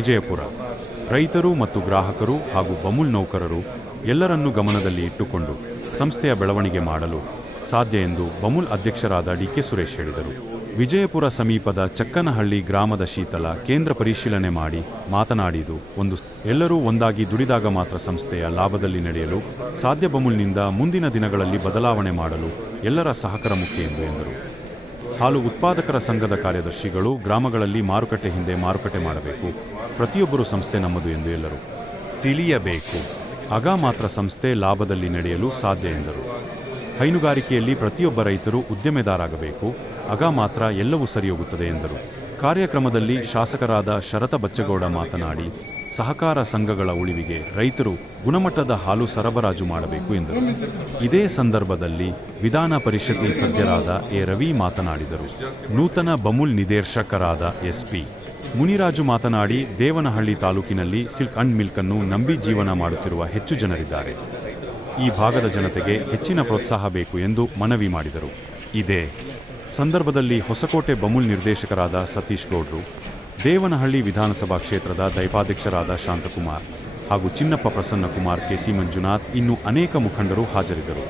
ವಿಜಯಪುರ. ರೈತರು ಮತ್ತು ಗ್ರಾಹಕರು ಹಾಗೂ ಬಮೂಲ್ ನೌಕರರು ಎಲ್ಲರನ್ನು ಗಮನದಲ್ಲಿ ಇಟ್ಟುಕೊಂಡು ಸಂಸ್ಥೆಯ ಬೆಳವಣಿಗೆ ಮಾಡಲು ಸಾಧ್ಯ ಎಂದು ಬಮೂಲ್ ಅಧ್ಯಕ್ಷರಾದ ಡಿಕೆ ಸುರೇಶ್ ಹೇಳಿದರು. ವಿಜಯಪುರ ಸಮೀಪದ ಚಕ್ಕನಹಳ್ಳಿ ಗ್ರಾಮದ ಶೀತಲ ಕೇಂದ್ರ ಪರಿಶೀಲನೆ ಮಾಡಿ ಮಾತನಾಡಿದು ಒಂದು ಎಲ್ಲರೂ ಒಂದಾಗಿ ದುಡಿದಾಗ ಮಾತ್ರ ಸಂಸ್ಥೆಯ ಲಾಭದಲ್ಲಿ ನಡೆಯಲು ಸಾಧ್ಯ ಬಮೂಲ್ನಿಂದ ಮುಂದಿನ ದಿನಗಳಲ್ಲಿ ಬದಲಾವಣೆ ಮಾಡಲು ಎಲ್ಲರ ಸಹಕಾರ ಮುಖ್ಯ ಎಂದು ಎಂದರು. ಹಾಲು ಉತ್ಪಾದಕರ ಸಂಘದ ಕಾರ್ಯದರ್ಶಿಗಳು ಗ್ರಾಮಗಳಲ್ಲಿ ಮಾರುಕಟ್ಟೆ ಹಿಂದೆ ಮಾರುಕಟ್ಟೆ ಮಾಡಬೇಕು ಪ್ರತಿಯೊಬ್ಬರು ಸಂಸ್ಥೆ ನಮ್ಮದು ಎಂದು ಎಲ್ಲರೂ ತಿಳಿಯಬೇಕು. ಆಗ ಮಾತ್ರ ಸಂಸ್ಥೆ ಲಾಭದಲ್ಲಿ ನಡೆಯಲು ಸಾಧ್ಯ ಎಂದರು. ಹೈನುಗಾರಿಕೆಯಲ್ಲಿ ಪ್ರತಿಯೊಬ್ಬ ರೈತರು ಉದ್ಯಮೆದಾರಾಗಬೇಕು. ಆಗ ಮಾತ್ರ ಎಲ್ಲವೂ ಸರಿಯೋಗುತ್ತದೆ ಎಂದರು. ಕಾರ್ಯಕ್ರಮದಲ್ಲಿ ಶಾಸಕರಾದ ಶರತ ಬಚ್ಚಗೌಡ ಮಾತನಾಡಿ, ಸಹಕಾರ ಸಂಘಗಳ ಉಳಿವಿಗೆ ರೈತರು ಗುಣಮಟ್ಟದ ಹಾಲು ಸರಬರಾಜು ಮಾಡಬೇಕು ಎಂದರು. ಇದೇ ಸಂದರ್ಭದಲ್ಲಿ ವಿಧಾನ ಪರಿಷತ್ತಿನ ಸದಸ್ಯರಾದ ಎ ರವಿ ಮಾತನಾಡಿದರು. ನೂತನ ಬಮುಲ್ ನಿರ್ದೇಶಕರಾದ ಎಸ್ಪಿ ಮುನಿರಾಜು ಮಾತನಾಡಿ, ದೇವನಹಳ್ಳಿ ತಾಲೂಕಿನಲ್ಲಿ ಸಿಲ್ಕ್ ಅಂಡ್ ಮಿಲ್ಕ್ ಅನ್ನು ನಂಬಿ ಜೀವನ ಮಾಡುತ್ತಿರುವ ಹೆಚ್ಚು ಜನರಿದ್ದಾರೆ. ಈ ಭಾಗದ ಜನತೆಗೆ ಹೆಚ್ಚಿನ ಪ್ರೋತ್ಸಾಹ ಬೇಕು ಎಂದು ಮನವಿ ಮಾಡಿದರು. ಇದೇ ಸಂದರ್ಭದಲ್ಲಿ ಹೊಸಕೋಟೆ ಬಮುಲ್ ನಿರ್ದೇಶಕರಾದ ಸತೀಶ್ ಗೌಡ್ರು, ದೇವನಹಳ್ಳಿ ವಿಧಾನಸಭಾ ಕ್ಷೇತ್ರದ ದೈಪಾಧ್ಯಕ್ಷರಾದ ಶಾಂತಕುಮಾರ್ ಹಾಗೂ ಚಿನ್ನಪ್ಪ ಪ್ರಸನ್ನಕುಮಾರ್ ಕೆಸಿ ಮಂಜುನಾಥ್ ಇನ್ನೂ ಅನೇಕ ಮುಖಂಡರು ಹಾಜರಿದ್ದರು.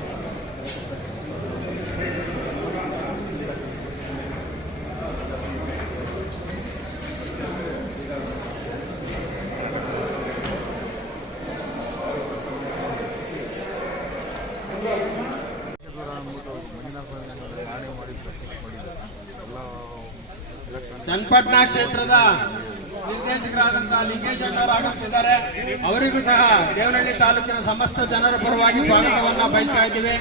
ಕ್ಷೇತ್ರದ ನಿರ್ದೇಶಕರಾದಂತಹ ಲಿಂಗೇಶ್ ಅಣ್ಣವರು ಆಗಮಿಸಿದ್ದಾರೆ ಅವರಿಗೂ ಸಹ ದೇವನಹಳ್ಳಿ ತಾಲೂಕಿನ ಸಮಸ್ತ ಜನರ ಪರವಾಗಿ ಸ್ವಾಗತವನ್ನ ಬಯಸ್ತಾ ಇದ್ದೀವಿ.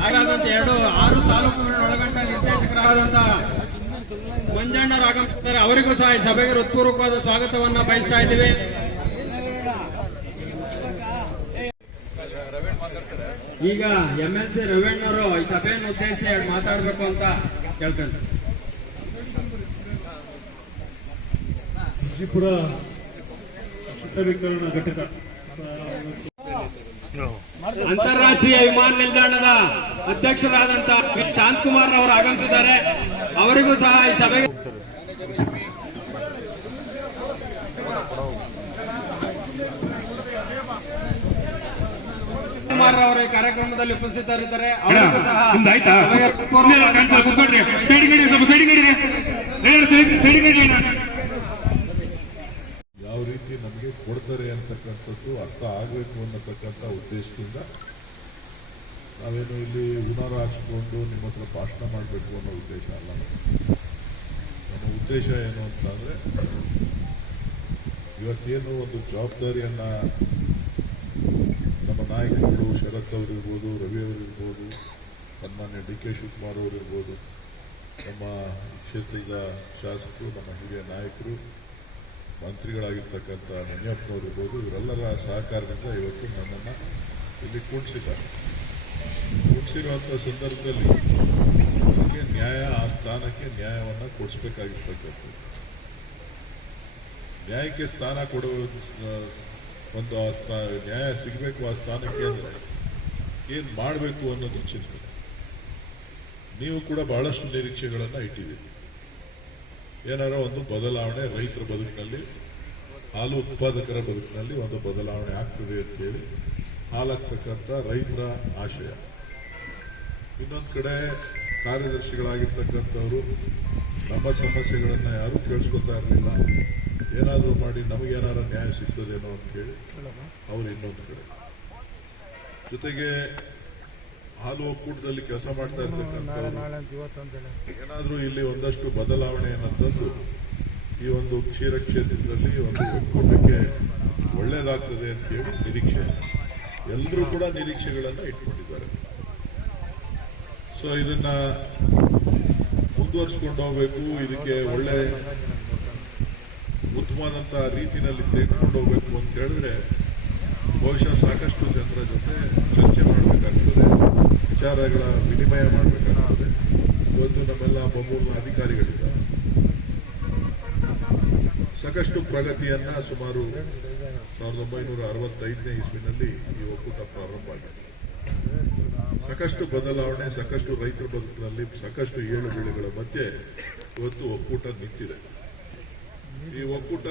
ಹಾಗಾದಂತೆ ಎರಡು, ಆರು ತಾಲೂಕುಗಳನ್ನೊಳಗೊಂಡ ನಿರ್ದೇಶಕರಾದಂತಹ ಮಂಜಣ್ಣರು ಆಗಮಿಸಿದ್ದಾರೆ ಅವರಿಗೂ ಸಹ ಈ ಸಭೆಗೆ ಹೃತ್ಪೂರ್ವಕವಾದ ಸ್ವಾಗತವನ್ನ ಬಯಸ್ತಾ ಇದ್ದೀವಿ. ಈಗ ಎಂ ಎಲ್ ಸಿ ರವೀಣ್ಣವರು ಈ ಸಭೆಯನ್ನು ಉದ್ದೇಶಿಸಿ ಮಾತಾಡಬೇಕು ಅಂತ ಕೇಳ್ಕೊಂತಾರೆ ವಿಜಯಪುರ ಶುದ್ಧೀಕರಣ ಘಟಕ. ಅಂತಾರಾಷ್ಟ್ರೀಯ ವಿಮಾನ ನಿಲ್ದಾಣದ ಅಧ್ಯಕ್ಷರಾದಂತ ಶಾಂತಕುಮಾರ್ ಅವರು ಆಗಮಿಸಿದ್ದಾರೆ. ಅವರಿಗೂ ಸಹ ಈ ಸಭೆಗೆ ಕುಮಾರ್ ಅವರು ಕಾರ್ಯಕ್ರಮದಲ್ಲಿ ಉಪಸ್ಥಿತರಿದ್ದಾರೆ. ಅವರಿಗೂ ಸಹ ಕೂತ್ಕೊಳ್ರಿ ಸೈಡಿಗೆ ಸೈಡ್- ಸೈಡಿಗೆ ನಡೀರಿ ಅಣ್ಣ. ಯಾವ ರೀತಿ ನಮಗೆ ಕೊಡ್ತಾರೆ ಅಂತಕ್ಕಂಥದ್ದು ಅರ್ಥ ಆಗಬೇಕು ಅನ್ನತಕ್ಕಂಥ ಉದ್ದೇಶದಿಂದ ನಾವೇನು ಇಲ್ಲಿ ಹುನರ ಹಾಕಿಕೊಂಡು ನಿಮ್ಮ ಹತ್ರ ಭಾಷಣ ಮಾಡಬೇಕು ಅನ್ನೋ ಉದ್ದೇಶ ಅಲ್ಲ. ನನ್ನ ಉದ್ದೇಶ ಏನು ಅಂತಂದರೆ, ಇವತ್ತೇನು ಒಂದು ಜವಾಬ್ದಾರಿಯನ್ನು ನಮ್ಮ ನಾಯಕರುಗಳು ಶರತ್ ಅವರಿರ್ಬೋದು, ರವಿ ಅವರಿರ್ಬೋದು, ಸನ್ಮಾನ್ಯ ಡಿ ಕೆ ಶಿವಕುಮಾರ್ ಅವರಿರ್ಬೋದು, ನಮ್ಮ ಕ್ಷೇತ್ರದ ಶಾಸಕರು, ನಮ್ಮ ಹಿರಿಯ ನಾಯಕರು ಮಂತ್ರಿಗಳಾಗಿರ್ತಕ್ಕಂಥ ಮುನಿಯಪ್ಪನವರು ಇರ್ಬೋದು ಇವರೆಲ್ಲರ ಸಹಕಾರದಿಂದ ಇವತ್ತು ನನ್ನನ್ನು ಇಲ್ಲಿ ಕೂಡಿಸಿದ್ದಾರೆ. ಕೂಡಿಸಿರುವಂಥ ಸಂದರ್ಭದಲ್ಲಿ ನನಗೆ ನ್ಯಾಯ, ಆ ಸ್ಥಾನಕ್ಕೆ ನ್ಯಾಯವನ್ನು ಕೊಡಿಸ್ಬೇಕಾಗಿರ್ತಕ್ಕಂಥದ್ದು. ನ್ಯಾಯಕ್ಕೆ ಸ್ಥಾನ ಕೊಡುವ ಒಂದು ಆ ಸ್ಥಾ, ನ್ಯಾಯ ಸಿಗಬೇಕು ಆ ಸ್ಥಾನಕ್ಕೆ ಅಂದರೆ ಏನು ಮಾಡಬೇಕು ಅನ್ನೋದು ಚಿಂತನೆ ನೀವು ಕೂಡ ಬಹಳಷ್ಟು ನಿರೀಕ್ಷೆಗಳನ್ನು ಇಟ್ಟಿದ್ದೀರಿ. ಏನಾರ ಒಂದು ಬದಲಾವಣೆ ರೈತರ ಬದುಕಿನಲ್ಲಿ ಹಾಲು ಉತ್ಪಾದಕರ ಬದುಕಿನಲ್ಲಿ ಒಂದು ಬದಲಾವಣೆ ಆಗ್ತದೆ ಅಂತೇಳಿ ಹಾಲಾಗ್ತಕ್ಕಂಥ ರೈತರ ಆಶಯ. ಇನ್ನೊಂದು ಕಡೆ ಕಾರ್ಯದರ್ಶಿಗಳಾಗಿರ್ತಕ್ಕಂಥವರು ನಮ್ಮ ಸಮಸ್ಯೆಗಳನ್ನು ಯಾರೂ ಕೇಳಿಸ್ಕೊತಾ ಇರಲಿಲ್ಲ. ಏನಾದರೂ ಮಾಡಿ ನಮಗೇನಾರ ನ್ಯಾಯ ಸಿಗ್ತದೇನೋ ಅಂತೇಳಿ ಅವ್ರು ಇನ್ನೊಂದು ಕಡೆ. ಜೊತೆಗೆ ಹಾಲು ಒಕ್ಕೂಟದಲ್ಲಿ ಕೆಲಸ ಮಾಡ್ತಾ ಇರ್ತಕ್ಕಂಥ ಏನಾದರೂ ಇಲ್ಲಿ ಒಂದಷ್ಟು ಬದಲಾವಣೆ ತಂದು ಈ ಒಂದು ಕ್ಷೀರ ಕ್ಷೇತ್ರದಲ್ಲಿ ಒಂದು ಒಕ್ಕೂಟಕ್ಕೆ ಒಳ್ಳೇದಾಗ್ತದೆ ಅಂತೇಳಿ ನಿರೀಕ್ಷೆ. ಎಲ್ಲರೂ ಕೂಡ ನಿರೀಕ್ಷೆಗಳನ್ನು ಇಟ್ಕೊಂಡಿದ್ದಾರೆ. ಸೊ ಇದನ್ನ ಮುಂದುವರಿಸ್ಕೊಂಡು ಹೋಗ್ಬೇಕು ಇದಕ್ಕೆ ಒಳ್ಳೆ ಉತ್ತಮವಾದಂಥ ರೀತಿಯಲ್ಲಿ ತೆಗೆದುಕೊಂಡು ಹೋಗ್ಬೇಕು ಅಂತ ಹೇಳಿದ್ರೆ ಬಹುಶಃ ಸಾಕಷ್ಟು ಜನರ ಜೊತೆ ಚರ್ಚೆ ಮಾಡಬೇಕಾಗ್ತದೆ, ವಿಚಾರಗಳ ವಿನಿಮಯ ಮಾಡಬೇಕಾಗ್ತದೆ. ಇವತ್ತು ನಮ್ಮೆಲ್ಲ ಬಮೂಲ್ನ ಅಧಿಕಾರಿಗಳಿಂದ ಸಾಕಷ್ಟು ಪ್ರಗತಿಯನ್ನ ಸುಮಾರು ಸಾವಿರದ ಒಂಬೈನೂರ ಅರವತ್ತೈದನೇ ಇಸ್ವಿನಲ್ಲಿ ಈ ಒಕ್ಕೂಟ ಪ್ರಾರಂಭ ಆಗಿದೆ. ಸಾಕಷ್ಟು ಬದಲಾವಣೆ, ಸಾಕಷ್ಟು ರೈತರ ಬದುಕಿನಲ್ಲಿ ಸಾಕಷ್ಟು ಏಳು ಬೀಳುಗಳ ಮಧ್ಯೆ ಇವತ್ತು ಒಕ್ಕೂಟ ನಿಂತಿದೆ. ಈ ಒಕ್ಕೂಟ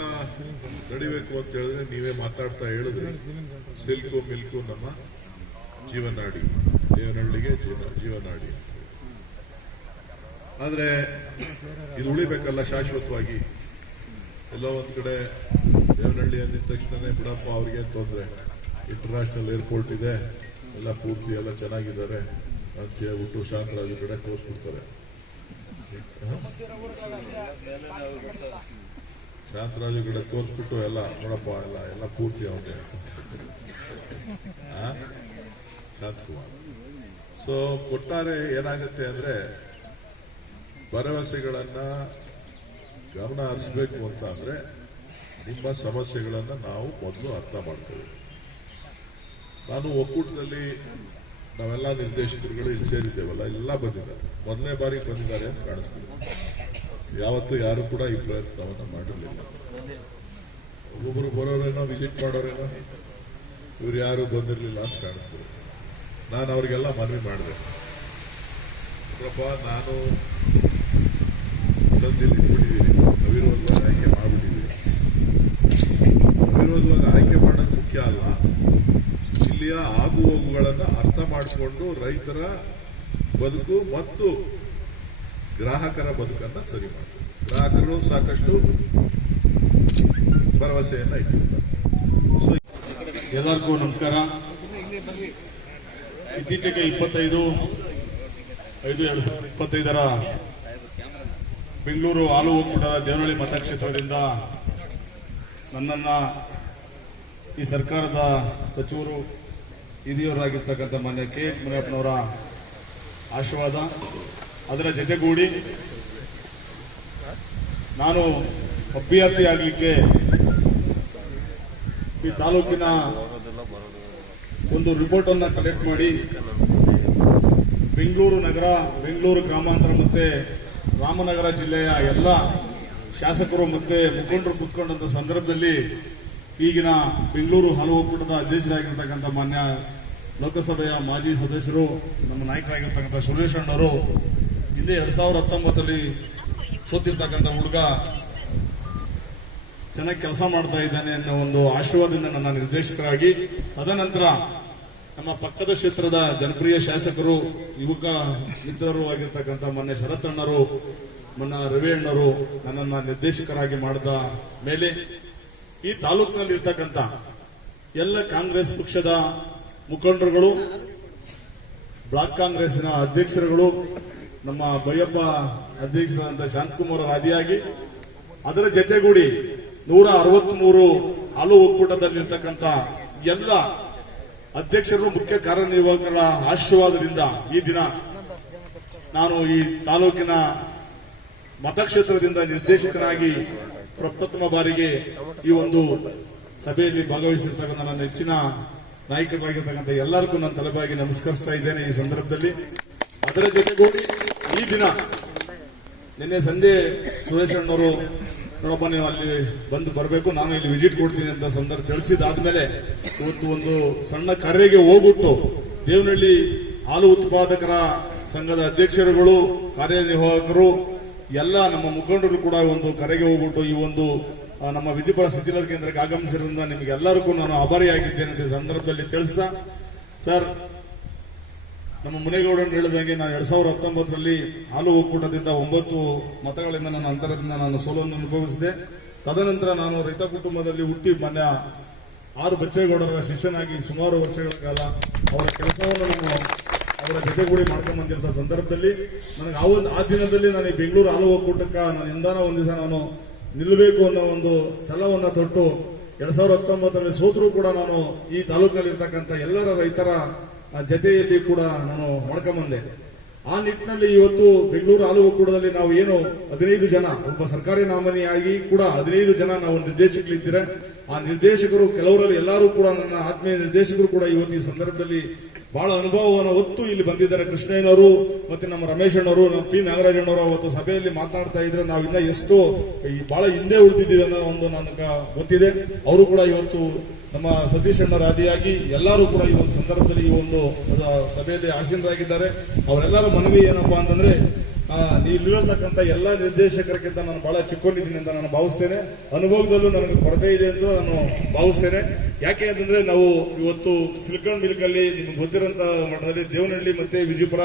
ನಡಿಬೇಕು ಅಂತ ಹೇಳಿದ್ರೆ ನೀವೇ ಮಾತಾಡ್ತಾ ಹೇಳಿದ್ರೆ ಸಿಲ್ಕು ಮಿಲ್ಕು ನಮ್ಮ ಜೀವನಾಡಿ, ದೇವನಹಳ್ಳಿಗೆ ಜೀವ- ಜೀವನಾಡಿ ಆದ್ರೆ ಇದು ಉಳಿಬೇಕಲ್ಲ ಶಾಶ್ವತವಾಗಿ. ಎಲ್ಲೋ ಒಂದ್ ಕಡೆ ದೇವನಹಳ್ಳಿ ಅಂದಿದ ತಕ್ಷಣನೇ ಬಿಡಪ್ಪ ಅವ್ರಿಗೆ ತೊಂದ್ರೆ ಇಂಟರ್ನ್ಯಾಷನಲ್ ಏರ್ಪೋರ್ಟ್ ಇದೆ, ಎಲ್ಲ ಪೂರ್ತಿ ಎಲ್ಲ ಚೆನ್ನಾಗಿದ್ದಾರೆ. ಅಂತ ಹೇಳ್ಬಿಟ್ಟು ಶಾಂತರಾಜು ಕಡೆ ತೋರಿಸ್ಬಿಡ್ತಾರೆ. ಶಾಂತರಾಜು ಕಡೆ ತೋರಿಸ್ಬಿಟ್ಟು ಎಲ್ಲ, ನೋಡಪ್ಪ, ಎಲ್ಲ ಎಲ್ಲ ಪೂರ್ತಿ ಅವನೇ ಶಾಂತಕುಮಾರ್ ಸೊ ಒಟ್ಟಾರೆ ಏನಾಗುತ್ತೆ ಅಂದ್ರೆ, ಭರವಸೆಗಳನ್ನ ಗಮನ ಹರಿಸಬೇಕು ಅಂತ ಅಂದ್ರೆ, ನಿಮ್ಮ ಸಮಸ್ಯೆಗಳನ್ನ ನಾವು ಮೊದಲು ಅರ್ಥ ಮಾಡ್ತೇವೆ ನಾನು ಒಕ್ಕೂಟದಲ್ಲಿ ನಾವೆಲ್ಲ ನಿರ್ದೇಶಕರುಗಳು ಇಲ್ಲಿ ಸೇರಿದ್ದೇವಲ್ಲ, ಎಲ್ಲ ಬಂದಿದ್ದಾರೆ. ಮೊದಲನೇ ಬಾರಿ ಬಂದಿದ್ದಾರೆ ಅಂತ ಕಾಣಿಸ್ತಿದೆ. ಯಾವತ್ತೂ ಯಾರು ಕೂಡ ಈ ಪ್ರಯತ್ನವನ್ನು ಮಾಡಿರಲಿಲ್ಲ. ಒಬ್ಬೊಬ್ಬರು ಬರೋರೇನೋ ವಿಸಿಟ್ ಮಾಡೋರೇನೋ, ಇವ್ರು ಯಾರು ಬಂದಿರಲಿಲ್ಲ ಅಂತ ಕಾಣಿಸ್ತು ನಾನು ಅವರಿಗೆಲ್ಲ ಮನವಿ ಮಾಡಿದೆ. ಪ್ರಭ, ನಾನು ತಂದಿಲ್ಲಿ ಇಟ್ಬಿಟ್ಟಿದ್ದೀನಿ. ಅವಿರೋಧವಾಗಿ ಆಯ್ಕೆ ಮಾಡಿಬಿಟ್ಟಿದ್ದೀನಿ. ಅವಿರೋಧವಾಗಿ ಆಯ್ಕೆ ಮಾಡೋದು ಮುಖ್ಯ ಅಲ್ಲ. ಇಲ್ಲಿಯ ಆಗು ಹೋಗುಗಳನ್ನು ಅರ್ಥ ಮಾಡಿಕೊಂಡು ರೈತರ ಬದುಕು ಮತ್ತು ಗ್ರಾಹಕರ ಬದುಕನ್ನ ಸರಿ ಮಾಡ್ತಾರೆ. ಗ್ರಾಹಕರು ಸಾಕಷ್ಟು ಭರವಸೆಯನ್ನು ಇಟ್ಟಿರ್ತಾರೆ. ಸೊ ಎಲ್ಲರಿಗೂ ನಮಸ್ಕಾರ. ಇತ್ತೀಚೆಗೆ ಇಪ್ಪತ್ತೈದು, ಐದು, ಎರಡು ಸಾವಿರದ ಇಪ್ಪತ್ತೈದರ ಬೆಂಗಳೂರು ಹಾಲು ಒಕ್ಕೂಟದ ದೇವನಹಳ್ಳಿ ಮತಕ್ಷೇತ್ರದಿಂದ ನನ್ನನ್ನ ಈ ಸರ್ಕಾರದ ಸಚಿವರು, ಹಿರಿಯವರಾಗಿರ್ತಕ್ಕಂಥ ಮಾನ್ಯ ಕೆ ಎಚ್ ಮುನಿಯಪ್ಪನವರ ಆಶೀರ್ವಾದ ಅದರ ಜೊತೆಗೂಡಿ ನಾನು ಅಭ್ಯರ್ಥಿ ಆಗಲಿಕ್ಕೆ ಈ ತಾಲೂಕಿನ ಒಂದು ರಿಪೋರ್ಟ್ ಅನ್ನ ಕಲೆಕ್ಟ್ ಮಾಡಿ ಬೆಂಗಳೂರು ನಗರ, ಬೆಂಗಳೂರು ಗ್ರಾಮಾಂತರ ಮತ್ತೆ ರಾಮನಗರ ಜಿಲ್ಲೆಯ ಎಲ್ಲ ಶಾಸಕರು ಮತ್ತೆ ಮುಖಂಡರು ಕೂತ್ಕೊಂಡಂತ ಸಂದರ್ಭದಲ್ಲಿ ಈಗಿನ ಬೆಂಗಳೂರು ಹಾಲು ಒಕ್ಕೂಟದ ಅಧ್ಯಕ್ಷರಾಗಿರ್ತಕ್ಕಂಥ ಮಾನ್ಯ ಲೋಕಸಭೆಯ ಮಾಜಿ ಸದಸ್ಯರು, ನಮ್ಮ ನಾಯಕರಾಗಿರ್ತಕ್ಕಂಥ ಸುರೇಶ್ ಅಣ್ಣವರು ಹಿಂದೆ ಎರಡ್ ಸಾವಿರದ ಹತ್ತೊಂಬತ್ತರಲ್ಲಿ ಸೋತಿರ್ತಕ್ಕಂಥ ಹುಡುಗ ಚೆನ್ನಾಗಿ ಕೆಲಸ ಮಾಡ್ತಾ ಇದ್ದಾನೆ ಅನ್ನೋ ಒಂದು ಆಶೀರ್ವಾದದಿಂದ ನನ್ನ ನಿರ್ದೇಶಕರಾಗಿ, ತದನಂತರ ನಮ್ಮ ಪಕ್ಕದ ಕ್ಷೇತ್ರದ ಜನಪ್ರಿಯ ಶಾಸಕರು, ಯುವಕ ಮಿತ್ರರು ಆಗಿರ್ತಕ್ಕಂಥ ಮೊನ್ನೆ ಶರತ್ ಅಣ್ಣರು, ಮೊನ್ನ ರವಿ ನನ್ನನ್ನ ನಿರ್ದೇಶಕರಾಗಿ ಮಾಡಿದ ಮೇಲೆ ಈ ತಾಲೂಕಿನಲ್ಲಿರ್ತಕ್ಕಂಥ ಎಲ್ಲ ಕಾಂಗ್ರೆಸ್ ಪಕ್ಷದ ಮುಖಂಡರುಗಳು, ಬ್ಲಾಕ್ ಕಾಂಗ್ರೆಸ್ನ ಅಧ್ಯಕ್ಷರುಗಳು ನಮ್ಮ ಬೈಯಪ್ಪ ಅಧ್ಯಕ್ಷರಾದಂಥ ಶಾಂತಕುಮಾರ್ ಆದಿಯಾಗಿ, ಅದರ ಜೊತೆಗೂಡಿ ನೂರ ಅರವತ್ಮೂರು ಹಾಲು ಒಕ್ಕೂಟದಲ್ಲಿರ್ತಕ್ಕಂಥ ಎಲ್ಲ ಅಧ್ಯಕ್ಷರು ಮುಖ್ಯ ಕಾರ್ಯನಿರ್ವಾಹಕರ ಆಶೀರ್ವಾದದಿಂದ ಈ ದಿನ ನಾನು ಈ ತಾಲೂಕಿನ ಮತಕ್ಷೇತ್ರದಿಂದ ನಿರ್ದೇಶಕನಾಗಿ ಪ್ರಪ್ರಥಮ ಬಾರಿಗೆ ಈ ಒಂದು ಸಭೆಯಲ್ಲಿ ಭಾಗವಹಿಸಿರ್ತಕ್ಕಂಥ ನನ್ನ ನೆಚ್ಚಿನ ನಾಯಕರಾಗಿರ್ತಕ್ಕಂಥ ಎಲ್ಲರಿಗೂ ನಾನು ತಲೆಬಾಗಿ ನಮಸ್ಕರಿಸ್ತಾ ಇದ್ದೇನೆ ಈ ಸಂದರ್ಭದಲ್ಲಿ. ಅದರ ಜೊತೆಗೂಡಿ ಈ ದಿನ ನಿನ್ನೆ ಸಂಜೆ ಸುರೇಶ್ ಅಣ್ಣವರು ನೋಡಪ್ಪ, ನೀವು ಅಲ್ಲಿ ಬಂದು ಬರಬೇಕು, ನಾನು ಇಲ್ಲಿ ವಿಸಿಟ್ ಕೊಡ್ತೀನಿ ಅಂತ ಸಂದರ್ಭ ತಿಳಿಸಿದಾದ್ಮೇಲೆ ಇವತ್ತು ಒಂದು ಸಣ್ಣ ಕರೆಗೆ ಹೋಗ್ಬಿಟ್ಟು ದೇವನಹಳ್ಳಿ ಹಾಲು ಉತ್ಪಾದಕರ ಸಂಘದ ಅಧ್ಯಕ್ಷರುಗಳು, ಕಾರ್ಯನಿರ್ವಾಹಕರು, ಎಲ್ಲ ನಮ್ಮ ಮುಖಂಡರು ಕೂಡ ಒಂದು ಕರೆಗೆ ಹೋಗ್ಬಿಟ್ಟು ಈ ಒಂದು ನಮ್ಮ ವಿಜಯಪುರ ಸಚಿವ ಕೇಂದ್ರಕ್ಕೆ ಆಗಮಿಸಿರೋದ್ರಿಂದ ನಿಮಗೆ ಎಲ್ಲರಿಗೂ ನಾನು ಆಭಾರಿಯಾಗಿದ್ದೇನೆ ಅಂತ ಸಂದರ್ಭದಲ್ಲಿ ತಿಳಿಸ್ತಾ. ಸರ್ ನಮ್ಮ ಮುನೇಗೌಡರು ಹೇಳಿದಂಗೆ ನಾನು ಎರಡ್ ಸಾವಿರದ ಹತ್ತೊಂಬತ್ತರಲ್ಲಿ ಹಾಲು ಒಕ್ಕೂಟದಿಂದ ಒಂಬತ್ತು ಮತಗಳಿಂದ ನನ್ನ ಅಂತರದಿಂದ ನಾನು ಸೋಲನ್ನು ಅನುಭವಿಸಿದೆ. ತದನಂತರ ನಾನು ರೈತ ಕುಟುಂಬದಲ್ಲಿ ಹುಟ್ಟಿ ಮನ್ಯ ಆರು ಬಚ್ಚೇಗೌಡರ ಶಿಷ್ಯನಾಗಿ ಸುಮಾರು ವರ್ಷಗಳ ಕಾಲ ಅವರ ಕೆಲಸವನ್ನು ನಾನು ಅವರ ಜೊತೆಗೂಡಿ ಮಾಡ್ಕೊಂಡು ಬಂದಿರೋ ಸಂದರ್ಭದಲ್ಲಿ ನನಗೆ ಆ ಒಂದು ಆ ದಿನದಲ್ಲಿ ನಾನು ಈ ಬೆಂಗಳೂರು ಹಾಲು ಒಕ್ಕೂಟಕ್ಕೆ ನಾನು ಎಂದಾನ ಒಂದು ದಿವಸ ನಾನು ನಿಲ್ಲಬೇಕು ಅನ್ನೋ ಒಂದು ಛಲವನ್ನು ತೊಟ್ಟು ಎರಡ್ ಸಾವಿರದ ಹತ್ತೊಂಬತ್ತರಲ್ಲಿ ಸೋತರೂ ಕೂಡ ನಾನು ಈ ತಾಲೂಕಿನಲ್ಲಿರ್ತಕ್ಕಂಥ ಎಲ್ಲರ ರೈತರ ಜೊತೆಯಲ್ಲಿ ಕೂಡ ನಾನು ಮಾಡ್ಕೊಂಬಂದೆ ಆ ನಿಟ್ಟಿನಲ್ಲಿ ಇವತ್ತು ಬೆಂಗಳೂರು ಹಾಲು ಒಕ್ಕೂಟದಲ್ಲಿ ನಾವು ಏನು ಹದಿನೈದು ಜನ, ಒಬ್ಬ ಸರ್ಕಾರಿ ನಾಮಿನಿಯಾಗಿ ಕೂಡ ಹದಿನೈದು ಜನ ನಾವು ನಿರ್ದೇಶಕರಿದ್ದೀರ. ಆ ನಿರ್ದೇಶಕರು ಕೆಲವರಲ್ಲಿ ಎಲ್ಲರೂ ಕೂಡ ನನ್ನ ಆತ್ಮೀಯ ನಿರ್ದೇಶಕರು ಕೂಡ ಇವತ್ತು ಈ ಸಂದರ್ಭದಲ್ಲಿ ಬಹಳ ಅನುಭವವನ್ನು ಹೊತ್ತು ಇಲ್ಲಿ ಬಂದಿದ್ದಾರೆ ಕೃಷ್ಣಯ್ಯನವರು, ಮತ್ತೆ ನಮ್ಮ ರಮೇಶಣ್ಣವರು, ನಮ್ಮ ಪಿ ನಾಗರಾಜಣ್ಣವರು ಅವತ್ತು ಸಭೆಯಲ್ಲಿ ಮಾತನಾಡ್ತಾ ಇದ್ರೆ ಇನ್ನ ಎಷ್ಟು ಬಹಳ ಹಿಂದೆ ಉಳಿದಿದ್ದೀವಿ ಅನ್ನೋ ಒಂದು ನನಗೆ ಗೊತ್ತಿದೆ. ಅವರು ಕೂಡ ಇವತ್ತು ನಮ್ಮ ಸತೀಶ್ ರಾದಿಯಾಗಿ ಎಲ್ಲರೂ ಕೂಡ ಈ ಒಂದು ಸಂದರ್ಭದಲ್ಲಿ ಈ ಒಂದು ಸಭೆಯಲ್ಲಿ ಆಸೀನರಾಗಿದ್ದಾರೆ. ಅವರೆಲ್ಲರ ಮನವಿ ಏನಪ್ಪಾ ಅಂತಂದ್ರೆ ಇಲ್ಲಿರತಕ್ಕಂಥ ಎಲ್ಲ ನಿರ್ದೇಶಕರಿಗಿಂತ ನಾನು ಬಹಳ ಚಿಕ್ಕೊಂಡಿದ್ದೀನಿ ಅಂತ ನಾನು ಭಾವಿಸ್ತೇನೆ. ಅನುಭವದಲ್ಲೂ ನನಗೆ ಕೊರತೆ ಇದೆ ಅಂತ ನಾನು ಭಾವಿಸ್ತೇನೆ. ಯಾಕೆ ಅಂತಂದ್ರೆ ನಾವು ಇವತ್ತು ಸಿಲ್ಕನ್ ಮಿಲ್ಕಲ್ಲಿ ನಿಮ್ಗೆ ಗೊತ್ತಿರೋಂಥ ಮಟ್ಟದಲ್ಲಿ ದೇವನಹಳ್ಳಿ ಮತ್ತೆ ವಿಜಯಪುರ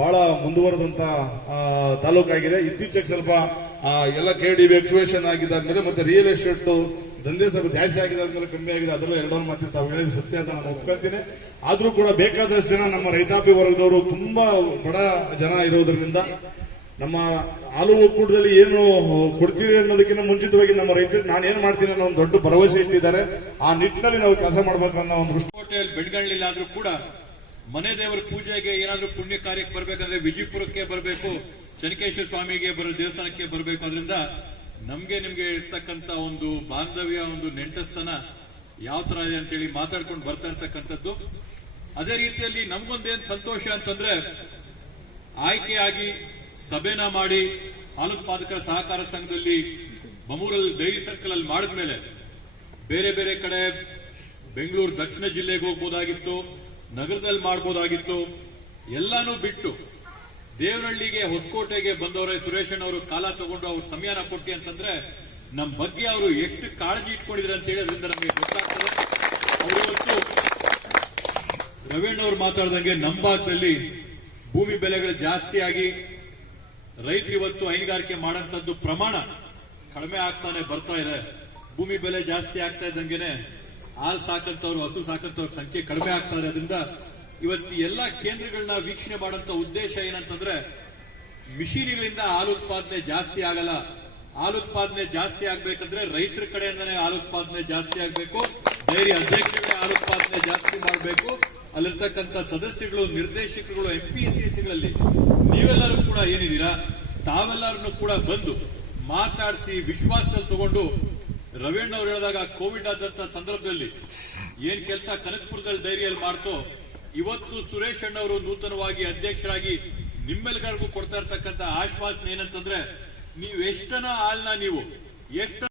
ಬಹಳ ಮುಂದುವರೆದಂತ ತಾಲೂಕಾಗಿದೆ. ಇತ್ತೀಚೆಗೆ ಸ್ವಲ್ಪ ಎಲ್ಲ ಕೆ ಡಿ ಎಕ್ಸ್ವೇಷನ್ ಆಗಿದ್ದಾದ್ಮೇಲೆ ಮತ್ತೆ ರಿಯಲ್ ಎಸ್ಟೇಟ್ ದಂಧೆ ಸ್ವಲ್ಪ ಜಾಸ್ತಿ ಆಗಿದ್ದಾದ್ಮೇಲೆ ಕಮ್ಮಿ ಆಗಿದೆ, ಅದೆಲ್ಲ ಎರಡೊಂದು ಮಾತು ತಾವು ಹೇಳಿದ ಸತ್ಯ ಅಂತ ನಾನು ಒಪ್ಕೊಂತೀನಿ ಆದ್ರೂ ಕೂಡ ಬೇಕಾದಷ್ಟು ಜನ ನಮ್ಮ ರೈತಾಪಿ ವರ್ಗದವರು ತುಂಬಾ ಬಡ ಜನ ಇರೋದ್ರಿಂದ ನಮ್ಮ ಹಾಲು ಒಕ್ಕೂಟದಲ್ಲಿ ಏನು ಕೊಡ್ತೀರಿ ಅನ್ನೋದಕ್ಕಿಂತ ಮುಂಚಿತವಾಗಿ ನಮ್ಮ ರೈತರು ನಾನು ಏನ್ ಮಾಡ್ತೀನಿ ಅನ್ನೋ ಒಂದು ದೊಡ್ಡ ಭರವಸೆ ಇಟ್ಟಿದ್ದಾರೆ. ಆ ನಿಟ್ಟಿನಲ್ಲಿ ನಾವು ಕೆಲಸ ಮಾಡ್ಬೇಕು ಅನ್ನೋ ಒಂದು ದೃಷ್ಟಿ ಬೆಳ್ಗಳಿಲ್ಲ ಆದ್ರೂ ಕೂಡ ಮನೆ ದೇವರ ಪೂಜೆಗೆ ಏನಾದ್ರೂ ಪುಣ್ಯ ಕಾರ್ಯಕ್ಕೆ ಬರ್ಬೇಕಂದ್ರೆ ವಿಜಯಪುರಕ್ಕೆ ಬರಬೇಕು, ಚನಕೇಶ್ವರ ಸ್ವಾಮಿಗೆ ಬರೋ ದೇವಸ್ಥಾನಕ್ಕೆ ಬರಬೇಕು. ಅದರಿಂದ ನಮ್ಗೆ ನಿಮ್ಗೆ ಇರ್ತಕ್ಕಂತ ಒಂದು ಬಾಂಧವ್ಯ, ಒಂದು ನೆಂಟಸ್ತನ ಯಾವ ತರ ಇದೆ ಅಂತೇಳಿ ಮಾತಾಡ್ಕೊಂಡು ಬರ್ತಾ ಇರ್ತಕ್ಕಂಥದ್ದು. ಅದೇ ರೀತಿಯಲ್ಲಿ ನಮ್ಗೊಂದೇನ್ ಸಂತೋಷ ಅಂತಂದ್ರೆ ಆಯ್ಕೆಯಾಗಿ ಸಭೆನ ಮಾಡಿ ಹಾಲುತ್ಪಾದಕರ ಸಹಕಾರ ಸಂಘದಲ್ಲಿ ಮಮೂರಲ್ಲಿ ಡೈರಿ ಸರ್ಕಲ್ ಅಲ್ಲಿ ಮಾಡಿದ್ಮೇಲೆ ಬೇರೆ ಬೇರೆ ಕಡೆ ಬೆಂಗಳೂರು ದಕ್ಷಿಣ ಜಿಲ್ಲೆಗೆ ಹೋಗ್ಬೋದಾಗಿತ್ತು, ನಗರದಲ್ಲಿ ಮಾಡ್ಬೋದಾಗಿತ್ತು, ಎಲ್ಲಾನು ಬಿಟ್ಟು ದೇವನಹಳ್ಳಿಗೆ ಹೊಸಕೋಟೆಗೆ ಬಂದವರೇ ಸುರೇಶನ್ ಅವರು ಕಾಲ ತಗೊಂಡು ಅವ್ರು ಸಮಯನ ಕೊಟ್ಟಿ ಅಂತಂದ್ರೆ ನಮ್ಮ ಬಗ್ಗೆ ಅವರು ಎಷ್ಟು ಕಾಳಜಿ ಇಟ್ಕೊಂಡಿದ್ರು ಅಂತ ಹೇಳಿ ಅದರಿಂದ ನಮಗೆ ಗೊತ್ತಾಗ್ತದೆ. ಅವರು ಇವತ್ತು ರವೀಣ್ ಅವ್ರು ಮಾತಾಡ್ದಂಗೆ ನಮ್ಮ ಭಾಗದಲ್ಲಿ ಭೂಮಿ ಬೆಲೆಗಳು ಜಾಸ್ತಿ ಆಗಿ ರೈತರು ಇವತ್ತು ಹೈನುಗಾರಿಕೆ ಮಾಡಂತದ್ದು ಪ್ರಮಾಣ ಕಡಿಮೆ ಆಗ್ತಾನೆ ಬರ್ತಾ ಇದೆ. ಭೂಮಿ ಬೆಲೆ ಜಾಸ್ತಿ ಆಗ್ತಾ ಇದ್ದಂಗೆನೆ ಹಾಲು ಸಾಕಂತವ್ರು, ಹಸು ಸಾಕಂತವ್ರ ಸಂಖ್ಯೆ ಕಡಿಮೆ ಆಗ್ತಾ ಇದೆ ಅದರಿಂದ ಇವತ್ತು ಎಲ್ಲ ಕೇಂದ್ರಗಳನ್ನ ವೀಕ್ಷಣೆ ಮಾಡುವಂತ ಉದ್ದೇಶ ಏನಂತಂದ್ರೆ, ಮಿಷಿನಿಗಳಿಂದ ಹಾಲು ಉತ್ಪಾದನೆ ಜಾಸ್ತಿ ಆಗಲ್ಲ. ಹಾಲು ಉತ್ಪಾದನೆ ಜಾಸ್ತಿ ಆಗ್ಬೇಕಂದ್ರೆ ರೈತರ ಕಡೆಯಿಂದನೇ ಹಾಲು ಉತ್ಪಾದನೆ ಜಾಸ್ತಿ ಆಗ್ಬೇಕು. ಡೈರಿ ಅಧ್ಯಕ್ಷಗಳೇ ಹಾಲು ಉತ್ಪಾದನೆ ಜಾಸ್ತಿ ಮಾಡಬೇಕು. ಅಲ್ಲಿರ್ತಕ್ಕಂಥ ಸದಸ್ಯಗಳು ನಿರ್ದೇಶಕರುಗಳು ಎಂ ಪಿ ಸಿ ಸಿಗಳಲ್ಲಿ ನೀವೆಲ್ಲರೂ ಕೂಡ ಏನಿದ್ದೀರಾ? ತಾವೆಲ್ಲರನ್ನು ಕೂಡ ಬಂದು ಮಾತಾಡಿಸಿ ವಿಶ್ವಾಸದಲ್ಲಿ ತಗೊಂಡು ರವೀಣ್ ಅವ್ರು ಹೇಳಿದಾಗ ಕೋವಿಡ್ ಆದಂತ ಸಂದರ್ಭದಲ್ಲಿ ಏನ್ ಕೆಲಸ ಕನಕ್ಪುರದಲ್ಲಿ ಡೈರಿಯಲ್ಲಿ ಮಾಡ್ತೋ ಇವತ್ತು ಸುರೇಶ್ ಅಣ್ಣವರು ನೂತನವಾಗಿ ಅಧ್ಯಕ್ಷರಾಗಿ ನಿಮ್ಮೆಲ್ಲರಿಗೂ ಕೊಡ್ತಾ ಇರ್ತಕ್ಕಂಥ ಆಶ್ವಾಸನೆ ಏನಂತಂದ್ರೆ ನೀವು ಎಷ್ಟನ ಆಳ್ನ ನೀವು? ಎಷ್ಟು